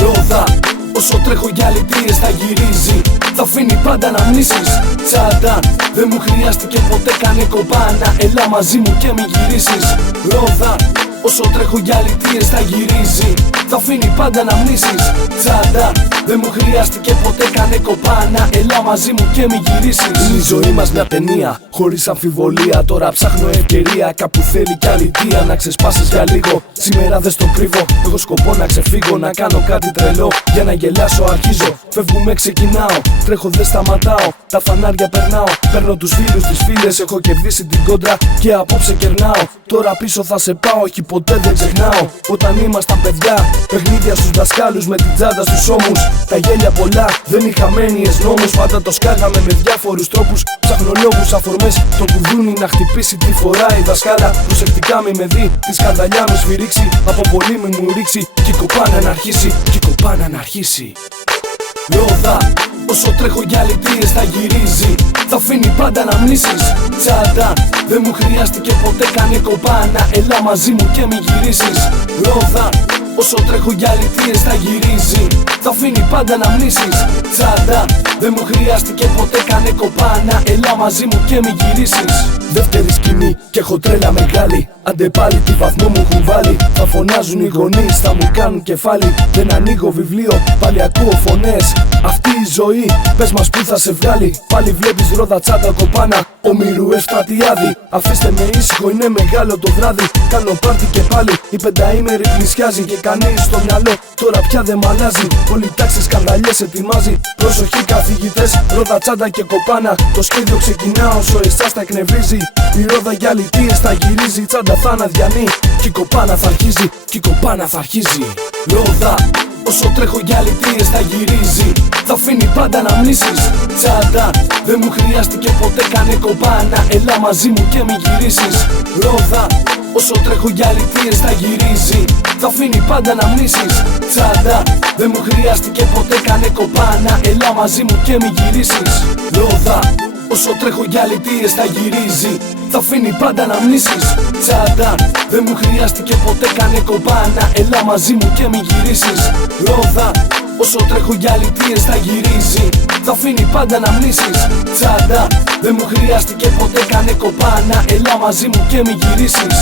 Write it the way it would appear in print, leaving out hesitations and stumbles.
Ρόδα, όσο τρέχω για λιτίες θα γυρίζει. Θα αφήνει πάντα αναμνήσεις. Τσάντα, δεν μου χρειάστηκε ποτέ κάνε κομπάνα. Έλα μαζί μου και μη γυρίσεις. Ρόδα, όσο τρέχω για λιτίες θα γυρίζει. Θα αφήνει πάντα αναμνήσεις. Τσάντα, δεν μου χρειάστηκε ποτέ κάνε κομπάνα. Έλα μαζί μου και μη γυρίσεις. Είναι η ζωή μας μια ταινία, χωρίς αμφιβολία. Τώρα ψάχνω ευκαιρία, κάπου θέλει κι αλητία. Να ξεσπάσεις για λίγο, σήμερα δεν στο κρύβω. Έχω σκοπό να ξεφύγω, να κάνω κάτι τρελό. Για να γελάσω αρχίζω, φεύγουμε ξεκινάω. Τρέχω δεν σταματάω, τα φανάρια περνάω. Παίρνω τους φίλους, τις φίλες, έχω κερδίσει την κόντρα. Και απόψε κερνάω, τώρα πίσω θα σε πάω. Όχι ποτέ δεν ξεχνάω, όταν ήμασταν παιδιά. Παιχνίδια στους δασκάλους με την τσάντα στους ώμους. Τα γέλια πολλά, δεν είχα μένειες νόμους. Πάντα το σκάγαμε με διάφορους τρόπους. Ψάχνω λόγους, αφορμές, το κουδούνι να χτυπήσει τη φορά η δασκάλα. Προσεκτικά μη με δει, τη σκανδαλιά μη σφυρίξει. Από πολύ μη μου ρίξει, κι η κοπάνα να αρχίσει. Κι η κοπάνα να αρχίσει. Ρόδα, όσο τρέχω για λιτίες θα γυρίζει. Θα αφήνει πάντα αναμνήσεις. Τσάντα, δεν μου χρειάστηκε ποτέ κάνε κομπάνα. Έλα μαζί μου και μη γυρίσεις. Ρόδα, όσο τρέχω για λιτίες θα γυρίζει. Θα αφήνει πάντα αναμνήσεις. Τσάντα, δεν μου χρειάστηκε ποτέ κάνε κομπάνα. Έλα μαζί μου και μη γυρίσεις. Δεύτερη σκηνή κι έχω τρέλα μεγάλη. Άντε πάλι τι βαθμό μου έχουν βάλει. Θα φωνάζουν οι γονείς, θα μου κάνουν κεφάλι. Δεν ανοίγω βιβλίο, πάλι ακούω φωνές. Αυτή η ζωή, πες μας που θα σε βγάλει. Πάλι βλέπεις ρόδα, τσάντα, κοπάνα. Ομήρου Ευστρατιάδη. Αφήστε με ήσυχο, είναι μεγάλο το βράδυ. Κάνω πάρτι και πάλι, η πενταήμερη πλησιάζει. Και κανείς στο μυαλό, τώρα πια δεν μ' αλλάζει. Όλη τάξη σκανδαλιές ετοιμάζει. Προσοχή καθηγητές, ρόδα, τσάντα και κοπάνα. Το σχέδιο ξεκινά όσο εσάς τα εκνευρίζει. Η ρόδα για λιτίες θα γυρίζει. Τσάντα θα αναδιανεί, κι η κοπάνα θα αρχίζει. Κι η κοπάνα θα αρχίζει. Ρόδα, όσο τρέχω για λιτίες θα γυρίζει. Θα αφήνει πάντα αναμνήσεις. Τσάντα, δεν μου χρειάστηκε ποτέ κάνε κομπάνα. Έλα μαζί μου και μη γυρίσεις. Ρόδα, όσο τρέχω για λιτίες θα γυρίζει. Θα αφήνει πάντα αναμνήσεις. Τσάντα, δεν μου χρειάστηκε ποτέ κάνε κομπάνα. Έλα μαζί μου και μη γυρίσεις. Ρόδα, όσο τρέχω για λιτίες θα γυρίζει. Θα αφήνει πάντα αναμνήσεις. Τσάντα, δεν μου χρειάστηκε ποτέ κάνε κομπάνα. Έλα μαζί μου και μη γυρίσεις. Ρόδα, όσο τρέχω για λιτίες θα γυρίζει. Θα αφήνει πάντα αναμνήσεις. Τσάντα, δεν μου χρειάστηκε ποτέ κάνε κομπάνα. Έλα μαζί μου και μη γυρίσεις.